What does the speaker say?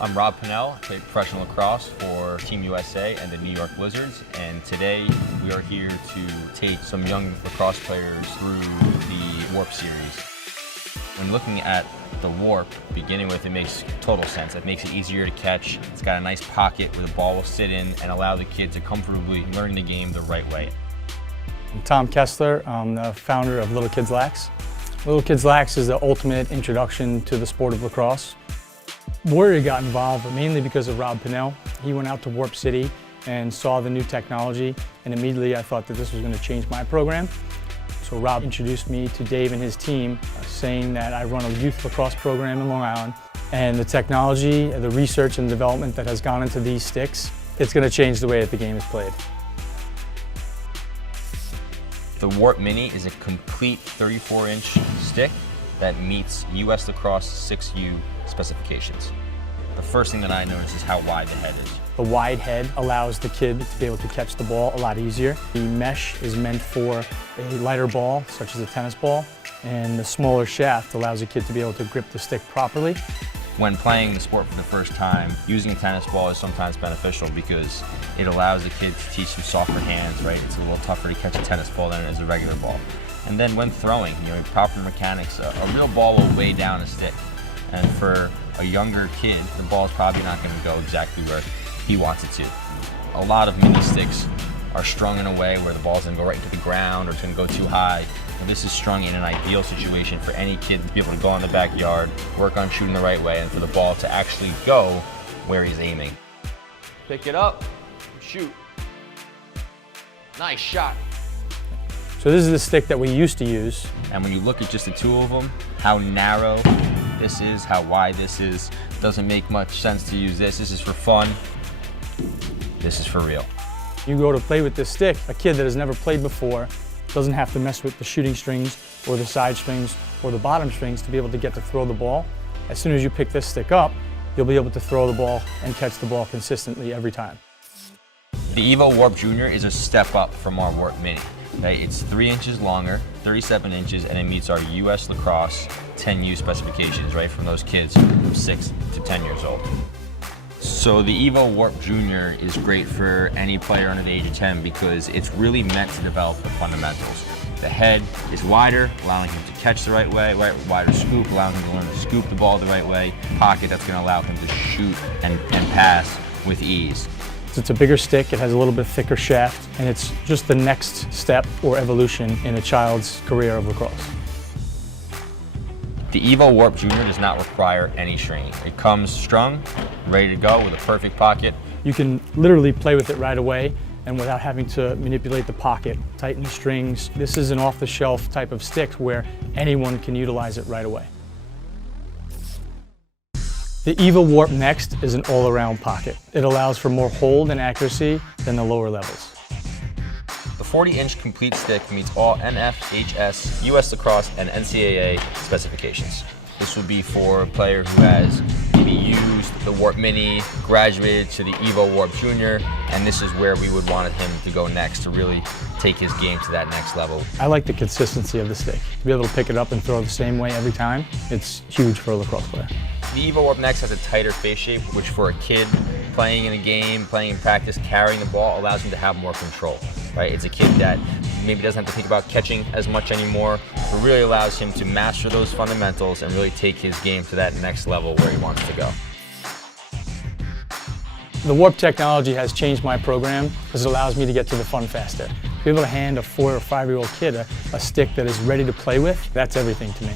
I'm Rob Pinnell. I play professional lacrosse for Team USA and the New York Blizzards, and today we are here to take some young lacrosse players through the Warp series. When looking at the Warp, beginning with, it makes total sense. It makes it easier to catch. It's got a nice pocket where the ball will sit in and allow the kid to comfortably learn the game the right way. I'm Tom Kessler. I'm the founder of Little Kids Lax. Little Kids Lax is the ultimate introduction to the sport of lacrosse. Warrior got involved mainly because of Rob Pinnell. He went out to Warp City and saw the new technology, and immediately I thought that this was going to change my program. So Rob introduced me to Dave and his team, saying that I run a youth lacrosse program in Long Island, and the technology, the research and development that has gone into these sticks, it's going to change the way that the game is played. The Warp Mini is a complete 34-inch stick that meets US Lacrosse 6U specifications. The first thing that I notice is how wide the head is. The wide head allows the kid to be able to catch the ball a lot easier. The mesh is meant for a lighter ball, such as a tennis ball, and the smaller shaft allows a kid to be able to grip the stick properly. When playing the sport for the first time, using a tennis ball is sometimes beneficial because it allows the kid to teach some softer hands, right? It's a little tougher to catch a tennis ball than it is a regular ball. And then when throwing, proper mechanics, a real ball will weigh down a stick. And for a younger kid, the ball is probably not going to go exactly where he wants it to. A lot of mini sticks are strung in a way where the ball's going to go right into the ground or it's going to go too high. And this is strung in an ideal situation for any kid to be able to go in the backyard, work on shooting the right way, and for the ball to actually go where he's aiming. Pick it up, shoot. Nice shot. So this is the stick that we used to use. And when you look at just the two of them, how narrow this is, how wide this is, doesn't make much sense to use this. This is for fun. This is for real. You go to play with this stick, a kid that has never played before doesn't have to mess with the shooting strings or the side strings or the bottom strings to be able to get to throw the ball. As soon as you pick this stick up, you'll be able to throw the ball and catch the ball consistently every time. The Evo Warp Junior is a step up from our Warp Mini. Okay? It's 3 inches longer, 37 inches, and it meets our US Lacrosse 10U specifications, right, from those kids from 6 to 10 years old. So the Evo Warp Junior is great for any player under the age of 10 because it's really meant to develop the fundamentals. The head is wider, allowing him to catch the right way, wider scoop, allowing him to learn to scoop the ball the right way, pocket that's going to allow him to shoot and pass with ease. It's a bigger stick, it has a little bit thicker shaft, and it's just the next step or evolution in a child's career of lacrosse. The Evo Warp Junior does not require any stringing. It comes strung, ready to go with a perfect pocket. You can literally play with it right away and without having to manipulate the pocket, tighten the strings. This is an off-the-shelf type of stick where anyone can utilize it right away. The Evo Warp Next is an all-around pocket. It allows for more hold and accuracy than the lower levels. The 40-inch complete stick meets all NFHS, US Lacrosse, and NCAA specifications. This would be for a player who has maybe used the Warp Mini, graduated to the Evo Warp Junior, and this is where we would want him to go next to really take his game to that next level. I like the consistency of the stick. To be able to pick it up and throw the same way every time, it's huge for a lacrosse player. The Evo Warp Next has a tighter face shape, which for a kid playing in a game, playing in practice, carrying the ball allows him to have more control. Right? It's a kid that maybe doesn't have to think about catching as much anymore, but really allows him to master those fundamentals and really take his game to that next level where he wants to go. The Warp technology has changed my program because it allows me to get to the fun faster. To be able to hand a 4 or 5-year-old kid a stick that is ready to play with, that's everything to me.